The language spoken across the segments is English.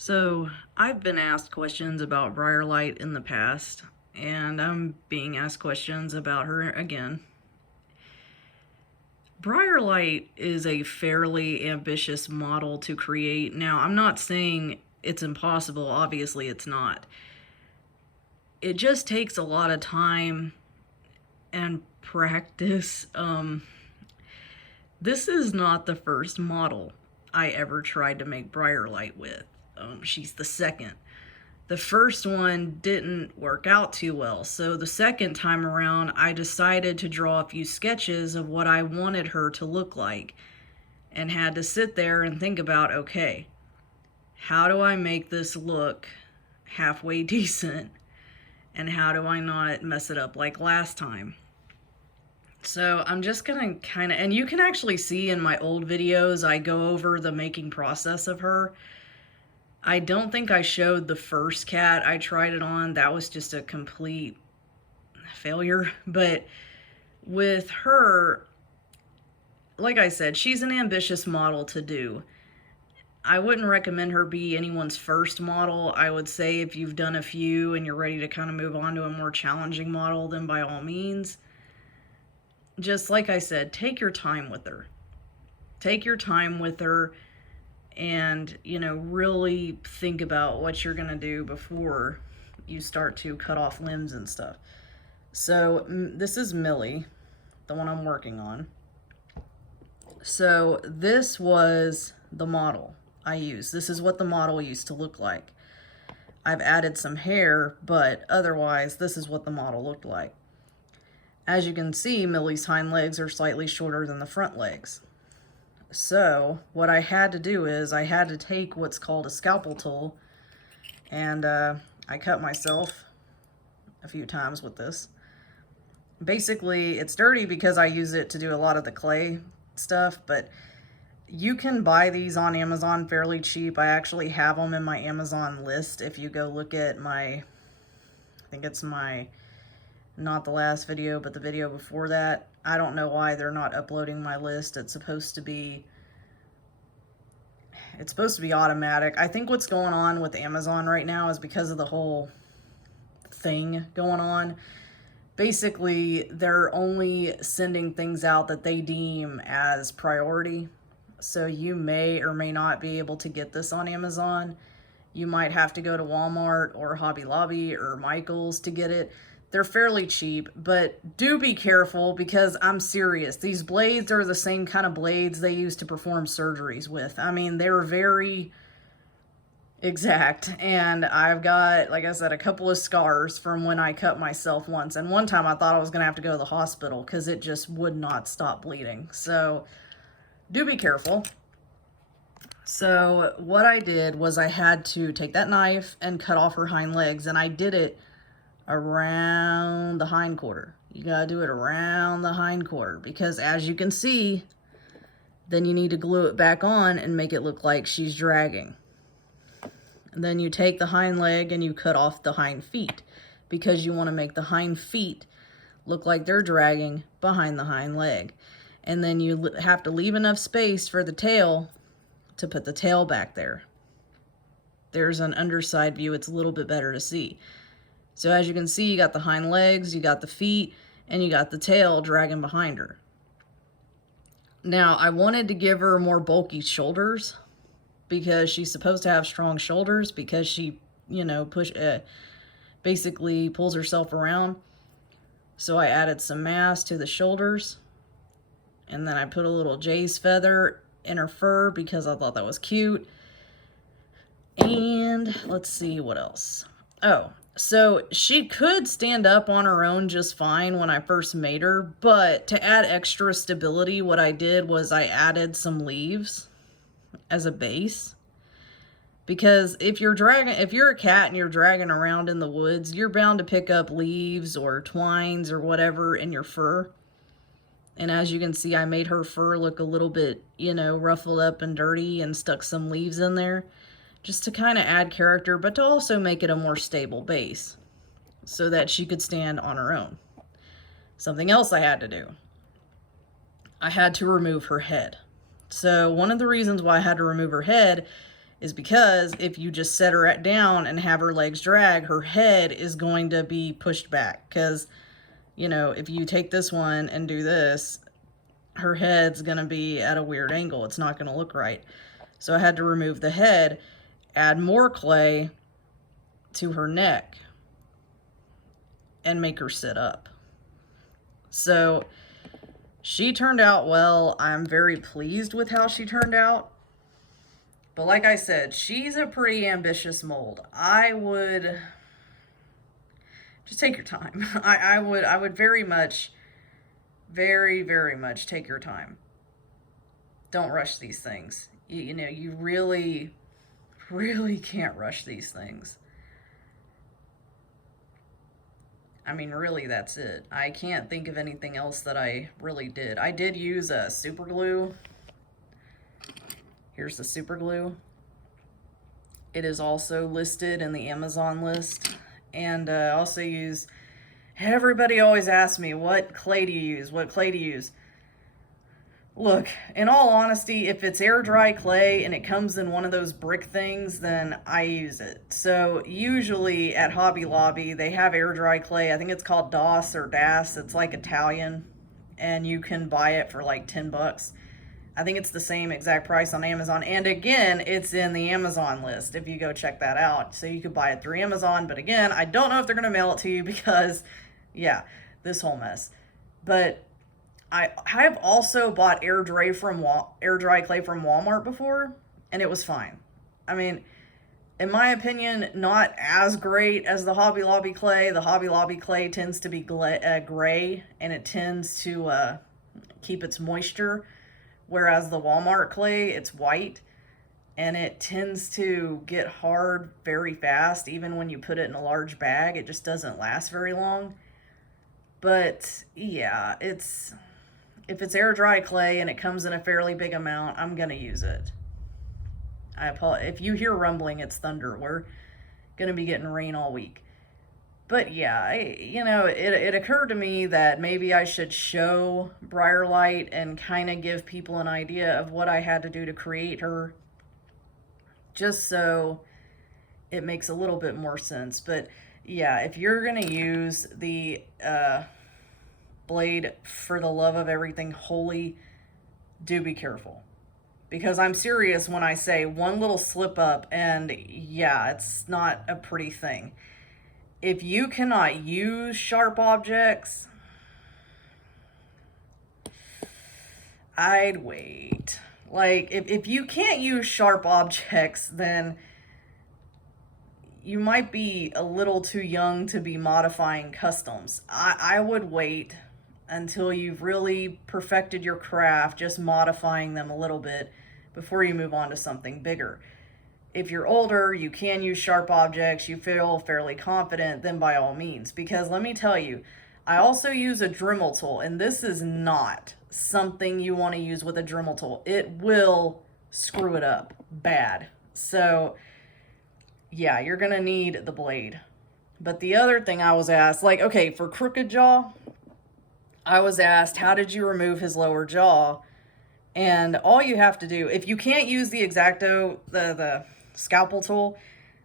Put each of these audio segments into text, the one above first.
So, I've been asked questions about BriarLight in the past, and I'm being asked questions about her again. BriarLight is a fairly ambitious model to create. Now, I'm not saying it's impossible, obviously it's not. It just takes a lot of time and practice. This is not the first model I ever tried to make BriarLight with. She's the second. The first one didn't work out too well, so the second time around I decided to draw a few sketches of what I wanted her to look like and had to sit there and think about, okay, how do I make this look halfway decent and how do I not mess it up like last time? So I'm just gonna kind of, and you can actually see in my old videos I go over the making process of her. I don't think I showed the first cat I tried it on. That was just a complete failure. But with her, like I said, she's an ambitious model to do. I wouldn't recommend her be anyone's first model. I would say if you've done a few and you're ready to kind of move on to a more challenging model, then by all means. Just like I said, take your time with her. Take your time with her and, really think about what you're going to do before you start to cut off limbs and stuff. So this is Millie, the one I'm working on. So this was the model I used. This is what the model used to look like. I've added some hair, but otherwise this is what the model looked like. As you can see, Millie's hind legs are slightly shorter than the front legs. So what I had to do is I had to take what's called a scalpel tool, and I cut myself a few times with this. Basically, it's dirty because I use it to do a lot of the clay stuff, but you can buy these on Amazon fairly cheap. I actually have them in my Amazon list. If you go look at I think it's not the last video, but the video before that. I don't know why they're not uploading my list. It's supposed to be automatic. I think what's going on with Amazon right now is because of the whole thing going on. Basically, they're only sending things out that they deem as priority. So you may or may not be able to get this on Amazon. You might have to go to Walmart or Hobby Lobby or Michael's to get it. They're fairly cheap, but do be careful because I'm serious. These blades are the same kind of blades they use to perform surgeries with. I mean, they're very exact, and I've got, like I said, a couple of scars from when I cut myself once. And one time I thought I was going to have to go to the hospital because it just would not stop bleeding. So do be careful. So what I did was I had to take that knife and cut off her hind legs, and I did it around the hind quarter. You gotta do it around the hind quarter because as you can see, then you need to glue it back on and make it look like she's dragging. And then you take the hind leg and you cut off the hind feet because you want to make the hind feet look like they're dragging behind the hind leg. And then you have to leave enough space for the tail to put the tail back there. There's an underside view. It's a little bit better to see. So as you can see, you got the hind legs, you got the feet, and you got the tail dragging behind her. Now, I wanted to give her more bulky shoulders because she's supposed to have strong shoulders because she, basically pulls herself around. So I added some mass to the shoulders, and then I put a little jay's feather in her fur because I thought that was cute. And let's see what else. Oh, so she could stand up on her own just fine when I first made her, but to add extra stability, what I did was I added some leaves as a base. Because if you're a cat and you're dragging around in the woods, you're bound to pick up leaves or twines or whatever in your fur. And as you can see, I made her fur look a little bit, ruffled up and dirty and stuck some leaves in there, just to kind of add character, but to also make it a more stable base so that she could stand on her own. Something else I had to do. I had to remove her head. So one of the reasons why I had to remove her head is because if you just set her down and have her legs drag, her head is going to be pushed back. Because, you know, if you take this one and do this, her head's going to be at a weird angle. It's not going to look right. So I had to remove the head, add more clay to her neck, and make her sit up. So she turned out well. I'm very pleased with how she turned out. But like I said, she's a pretty ambitious mold. I would just take your time. I would very much take your time. Don't rush these things. You know, you really can't rush these things. I mean, really, that's it. I can't think of anything else that I really did. I did use a super glue. Here's the super glue. It is also listed in the Amazon list. And I also use, everybody always asks me, what clay do you use? What clay do you use? Look, in all honesty, if it's air dry clay and it comes in one of those brick things, then I use it. So usually at Hobby Lobby, they have air dry clay. I think it's called DOS or DAS. It's like Italian, and you can buy it for like 10 bucks. I think it's the same exact price on Amazon. And again, it's in the Amazon list if you go check that out. So you could buy it through Amazon. But again, I don't know if they're going to mail it to you because, yeah, this whole mess. But I have also bought air dry clay from Walmart before, and it was fine. I mean, in my opinion, not as great as the Hobby Lobby clay. The Hobby Lobby clay tends to be gray, and it tends to keep its moisture, whereas the Walmart clay, it's white, and it tends to get hard very fast. Even when you put it in a large bag, it just doesn't last very long. But yeah, if it's air dry clay and it comes in a fairly big amount, I'm going to use it. I apologize. If you hear rumbling, it's thunder. We're going to be getting rain all week. But yeah, it occurred to me that maybe I should show BriarLight and kind of give people an idea of what I had to do to create her, just so it makes a little bit more sense. But yeah, if you're going to use the blade, for the love of everything holy, do be careful. Because I'm serious when I say one little slip up, and yeah, it's not a pretty thing. If you cannot use sharp objects, I'd wait. Like, if you can't use sharp objects, then you might be a little too young to be modifying customs. I would wait until you've really perfected your craft, just modifying them a little bit before you move on to something bigger. If you're older, you can use sharp objects, you feel fairly confident, then by all means. Because let me tell you, I also use a Dremel tool, and this is not something you want to use with a Dremel tool. It will screw it up bad. So yeah, you're gonna need the blade. But the other thing I was asked, like, okay, for Crooked Jaw, I was asked, how did you remove his lower jaw? And all you have to do, if you can't use the X-Acto, the scalpel tool,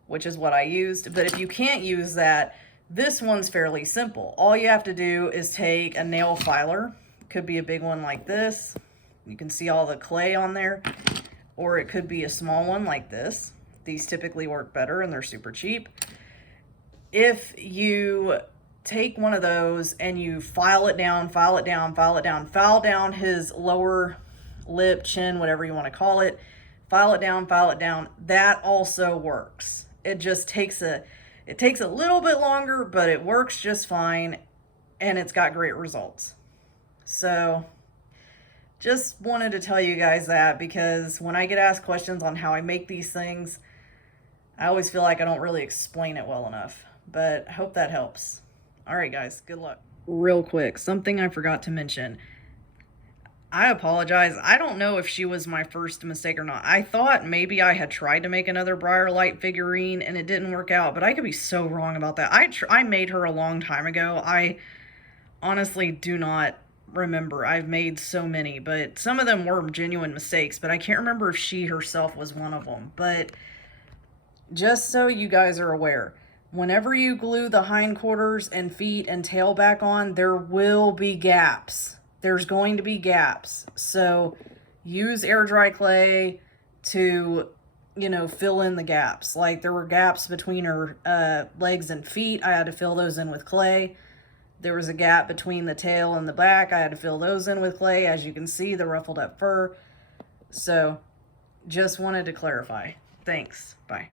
which is what I used, but if you can't use that, this one's fairly simple. All you have to do is take a nail filer. Could be a big one like this. You can see all the clay on there. Or it could be a small one like this. These typically work better and they're super cheap. If you take one of those and you file it down his lower lip, chin, whatever you want to call it, file it down, that also works. It just takes a little bit longer, but it works just fine, and it's got great results. So just wanted to tell you guys that, because when I get asked questions on how I make these things, I always feel like I don't really explain it well enough, but I hope that helps. All right, guys, good luck. Real quick, something I forgot to mention. I apologize. I don't know if she was my first mistake or not. I thought maybe I had tried to make another BriarLight figurine and it didn't work out, but I could be so wrong about that. I made her a long time ago. I honestly do not remember. I've made so many, but some of them were genuine mistakes, but I can't remember if she herself was one of them. But just so you guys are aware, whenever you glue the hindquarters and feet and tail back on, there will be gaps. There's going to be gaps. So use air dry clay to, you know, fill in the gaps. Like there were gaps between her legs and feet. I had to fill those in with clay. There was a gap between the tail and the back. I had to fill those in with clay. As you can see, the ruffled up fur. So just wanted to clarify. Thanks. Bye.